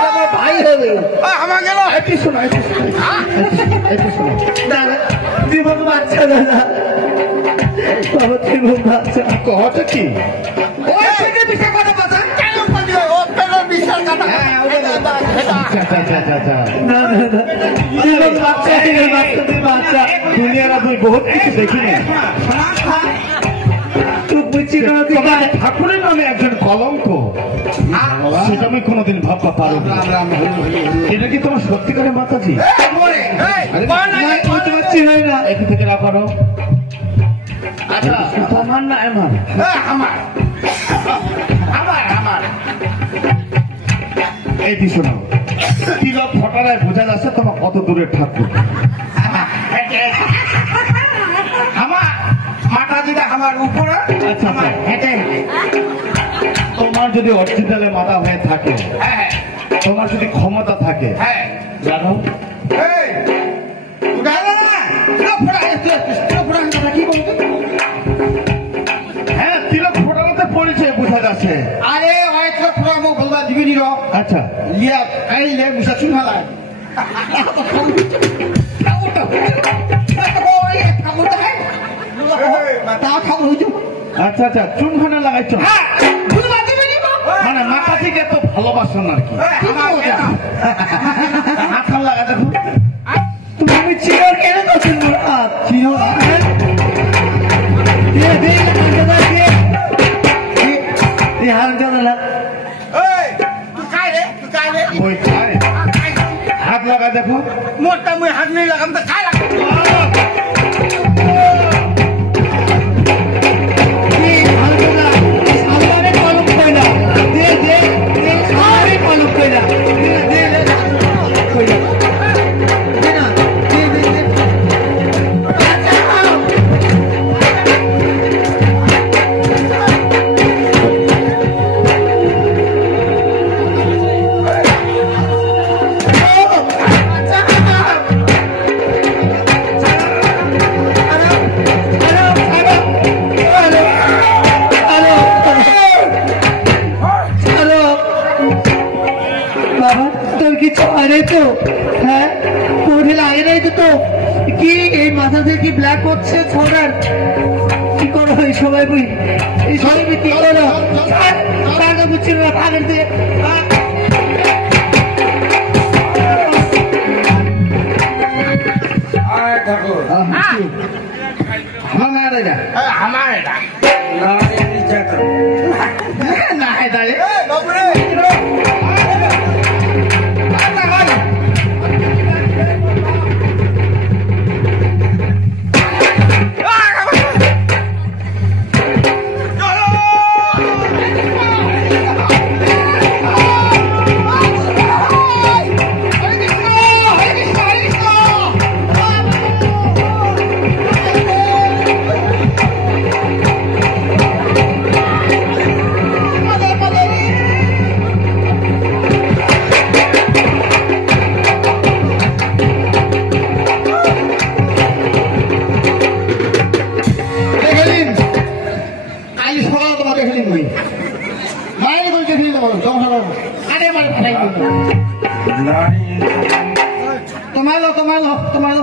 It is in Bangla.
আমার ভাই হবে আমার গেল একটু শোনো জীবন বাচ্চা দাদা বাবা জীবন বাচ্চা কথা কি দুনিয়ার আমি বহুত কিছু দেখিনি ঠাকুরের নামে একজন কলঙ্ক সেটা আমি কোনোদিন ভাবতে পারবো এটা কি তোমার সত্যিকারের মাতাজি? না এখান থেকে না পারো আচ্ছা তোমার না আমার এই দিস না তিলক ফটারায় বোঝা যাচ্ছে তোমার কত দূরের ঠাকুর আমার মাতাজিটা আমার উপরে তোমার যদি অরিজিনালে মাথা হয়ে থাকে তোমার যদি ক্ষমতা থাকে জানো হ্যাঁ তিলক ফোটানোতে পরিচয় বোঝা যাচ্ছে আরে বলবা দিবি নি আচ্ছা লিয়া আইলে মুসা চুন হালায় আচ্ছা আচ্ছা চুনখানা লাগাইছ মানে মাথা থেকে তো ভালোবাসন আর কি মাথা লাগা দেখো তুমি চিরর কেন করছেন হাত লাগা দেখো মোটা মুই হাত নেই লাগাম তো খাই লাগা ব্ল্যাক হচ্ছে ছোড়ার কি করো এই সবাই বই এই সবাই কি করো টাকা বুঝছিল না ভাগের দিয়ে তোমার